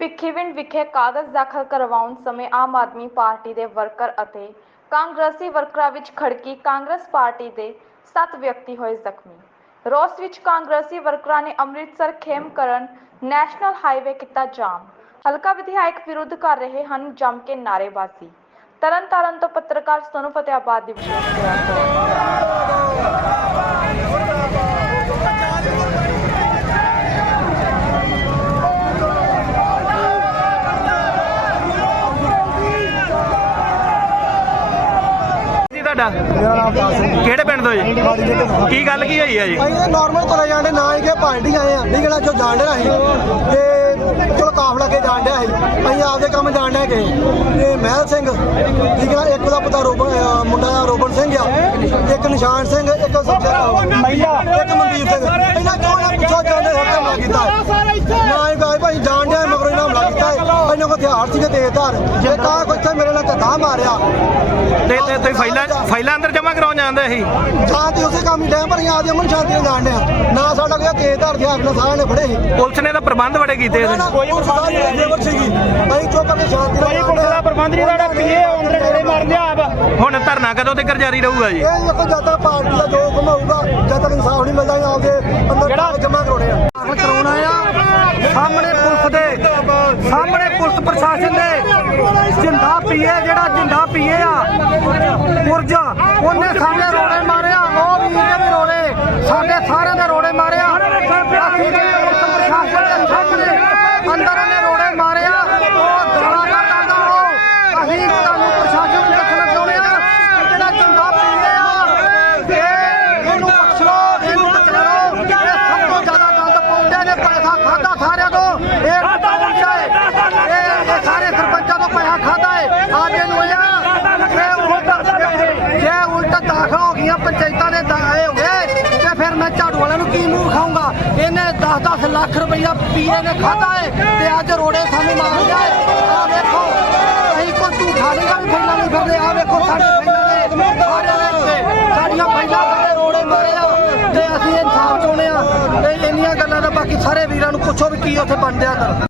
ਵਿਖੇ ਕਾਗਜ਼ ਦਾਖਲ ਕਰਵਾਉਣ ਸਮੇਂ ਆਮ ਆਦਮੀ ਪਾਰਟੀ ਦੇ ਵਰਕਰ ਅਤੇ ਕਾਂਗਰਸੀ ਵਰਕਰਾਂ ਵਿੱਚ ਖੜਕੀ ਕਾਂਗਰਸ ਪਾਰਟੀ ਦੇ 7 ਵਿਅਕਤੀ ਹੋਏ ਜ਼ਖਮੀ। ਰੋਸ ਵਿੱਚ ਕਾਂਗਰਸੀ ਵਰਕਰਾਂ ਨੇ ਅੰਮ੍ਰਿਤਸਰ ਖੇਮਕਰਨ ਨੈਸ਼ਨਲ ਹਾਈਵੇ ਕੀਤਾ ਜਾਮ। ਹਲਕਾ ਵਿਧਾਇਕ ਵਿਰੁੱਧ ਕਰ ਰਹੇ ਹਨ ਜੰਮ ਕੇ ਨਾਅਰੇਬਾਜ਼ੀ। ਤਰਨਤਾਰਨ ਤੋਂ ਪੱਤਰਕਾਰ ਸੋਨੂ ਫਤਿਆਬਾਦ ਦੀ ਵਿਸ਼ੇਸ਼ ਰਿਪੋਰਟ। ਤੁਹਾਡਾ? ਮੇਰਾ ਨਾਮ ਦਾਸ ਕਿਹੜੇ ਪਿੰਡ ਤੋਂ ਜੀ? ਕੀ ਗੱਲ ਕੀ ਹੋਈ ਹੈ ਜੀ? ਅਸੀਂ ਨਾਰਮਲ ਤੁਰੇ ਜਾਂਦੇ ਨਾ ਹੀ ਕਿ ਪਾਰਟੀ ਆਏ ਆ। ਨਹੀਂ ਕਿਹੜਾ ਜੋ ਜਾਣ ਰਿਹਾ ਸੀ। ਤੇ ਚਲੋ ਕਾਫਲਾ ਕੇ ਜਾਣ ਡਿਆ ਸੀ। ਅਸੀਂ ਆਪਦੇ ਕੰਮ ਜਾਣ ਡਿਆ ਗਏ। ਤੇ ਮਹਿਲ ਸਿੰਘ, ਠੀਕ ਹੈ ਇੱਕ ਦਾ ਪਤਾ ਰੋਬਨ ਮੁੰਡਾ ਦਾ ਰੋਬਨ ਸਿੰਘ ਆ। ਇੱਕ ਨਿਸ਼ਾਨ ਸਿੰਘ, ਇੱਕ ਸੁਖਚੈਨ ਮਈਆ ਇੱਕ ਮਨਦੀਪ ਸਿੰਘ। ਇਹਨਾਂ ਕਿਉਂ ਪਿੱਛੋਂ ਜਾਂਦੇ ਹੋ ਹਮਲਾ ਕੀਤਾ। ਨਾ ਹੀ ਗਾਇ ਭਾਈ ਜਾਣ ਡਿਆ ਮਗਰੋਂ ਇਹਨਾਂ ਹਮਲਾ ਕੀਤਾ ਇਹਨਾਂ ਕੋਲ ਹਥਿਆਰ ਸੀਗੇ ਤੇਜ਼ਧਾਰ ਜੇ ਕਾ ਕੋਈ ਮੇਰੇ ਨਾਲ ਧੱਕਾ ਮਾਰਿਆ। ਤੇ ਤੇ ਤੁਸੀਂ ਫਾਈਲਾਂ ਫਾਈਲਾਂ ਅੰਦਰ ਜਮ੍ਹਾਂ ਕਰਾਉਣ ਜਾਂਦੇ ਸੀ? ਜਾਂ ਤੇ ਉਸੇ ਕੰਮ ਹੀ ਡੈ ਪਰ ਆਦੇ ਅਮਨ ਸ਼ਾਂਤੀ ਨਾਲ ਜਾਣ ਡਿਆ ਨਾ ਸਾਡਾ ਕੋਈ ਤੇਜ਼ ਧਾਰ ਹਥਿਆਰ ਨਾਲ ਸਾਰਿਆਂ ਨੇ ਫੜੇ ਸੀ। ਪੁਲਿਸ ਨੇ ਤਾਂ ਪ੍ਰਬੰਧ ਬੜੇ ਕੀਤੇ ਇਹਦੇ। ਕੋਈ ਸਾਰੀ ਲੇਬਰ ਸੀਗੀ। ਅਸੀਂ ਚੁੱਪ ਕਰਕੇ ਸ਼ਾਂਤੀ ਨਾਲ ਜਾਣ ਡਿਆ। ਪ੍ਰਬੰਧ ਨਹੀਂ ਸਾਡਾ ਪੀਏ ਅੰਦਰ ਡੋਰੇ ਮਾਰਦੇ ਆਪ। ਹੁਣ ਧਰਨਾ ਕਦੋਂ ਤੱਕ ਜਾਰੀ ਰਹੂਗਾ ਜੀ? ਇਹ ਦੇਖੋ ਜਦ ਤੱਕ ਪਾਰਟੀ ਦਾ ਜੋ ਹੁਕਮ ਹੋਊਗਾ ਜਦ ਤੱਕ ਇਨਸਾਫ ਨਹੀਂ ਮਿਲਦਾ ਅਸੀਂ ਆਪਦੇ ਅੰਦਰ ਜਮ੍ਹਾਂ ਕਰਾਉਣੇ ਆ ਕਰਾਉਣਾ ਆ ਸਾਹਮਣੇ ਪੁਲਿਸ ਦੇ ਸਾਹਮਣੇ ਪ੍ਰਸ਼ਾਸਨ ਦੇ ਜਿੰਦਾ ਪੀਏ, ਜਿਹੜਾ ਜਿੰਦਾ ਪੀਏ ਆ, ਪੁਰਜਾ, ਉਹਨੇ ਸਾਡੇ ਰੋੜੇ ਮਾਰਿਆ ਉਹ ਵੀ ਇਹਦੇ ਵੀ ਰੋੜੇ, ਸਾਡੇ ਸਾਰਿਆਂ ਦੇ ਰੋੜੇ ਮਾਰਿਆ। ਅਸੀਂ ਤੇ ਪੁਲਿਸ ਪ੍ਰਸ਼ਾਸਨ ਦੇ ਸਾਹਮਣੇ ਅੰਦਰ ਉਹਨੇ ਰੋੜੇ ਮਾਰਿਆ ਉਹ ਗਾਲਾਂ ਕੱਢਦਾ ਉਹ ਅਸੀਂ ਤੁਹਾਨੂੰ ਪ੍ਰਸ਼ਾਸਨ ਨੂੰ ਦੱਸਣਾ ਚਾਹੁੰਦੇ ਆ ਕਿ ਜਿਹੜਾ ਜਿੰਦਾ ਪੀਏ ਆ ਇਹ ਇਹਨੂੰ ਬਖਸ਼ ਲਓ ਇਹਨੂੰ ਬਚਾ ਲਓ ਇਹ ਸਭ ਤੋਂ ਜ਼ਿਆਦਾ ਗੰਦ ਪਾਉਂਦੇ ਨੇ ਪੈਸਾ ਖਾਦਾ ਸਾਰਿਆਂ ਤੋਂ ਇਹ ਰੁਪਿਆ ਹੈ ਇਹ ਇਹ ਸਾਰੇ ਸਰਪੰਚਾਂ ਤੋਂ ਪੈਸਾ ਖਾਦਾ ਹੈ ਅੱਜ ਇਹਨੂੰ ਇਹ ਜੇ ਉਲਟਾ ਜੇ ਉਲਟਾ ਦਾਖਲ ਹੋ ਗਈਆਂ ਪੰਚਾਇਤਾਂ ਦੇ ਦਾਏ ਹੋ ਗਏ ਤੇ ਫਿਰ ਮੈਂ ਝਾੜੂ ਵਾਲਿਆਂ ਨੂੰ ਕੀ ਮੂੰਹ ਖਾਊਂਗਾ ਇਹਨੇ 10-10 ਲੱਖ ਰੁਪਈਆ ਪੀਏ ਨੇ ਖਾਦਾ ਹੈ ਤੇ ਅੱਜ ਰੋੜੇ ਸਾਨੂੰ ਮਾਰ ਗਿਆ ਆ ਵੇਖੋ, ਅਸੀਂ ਕੋਈ ਝੂਠਾ ਨਹੀਂ ਗਾ ਵੀ ਫੈਲਾ ਨਹੀਂ ਫਿਰਦੇ। ਆ ਵੇਖੋ, ਸਾਡੇ ਫੈਲਾ ਦੇ ਸਾਰਿਆਂ ਦੇ ਉੱਤੇ ਸਾਡੀਆਂ ਫੈਲਾ ਸਾਡੇ ਰੋੜੇ ਮਾਰੇ ਆ ਤੇ ਅਸੀਂ ਇਨਸਾਫ ਚਾਹੁੰਦੇ ਆ। ਤੇ ਇੰਨੀਆਂ ਗੱਲਾਂ ਦਾ ਬਾਕੀ ਸਾਰੇ ਵੀਰਾਂ ਨੂੰ ਪੁੱਛੋ ਵੀ ਕੀ ਉੱਥੇ ਬਣਦਿਆ ਕਰ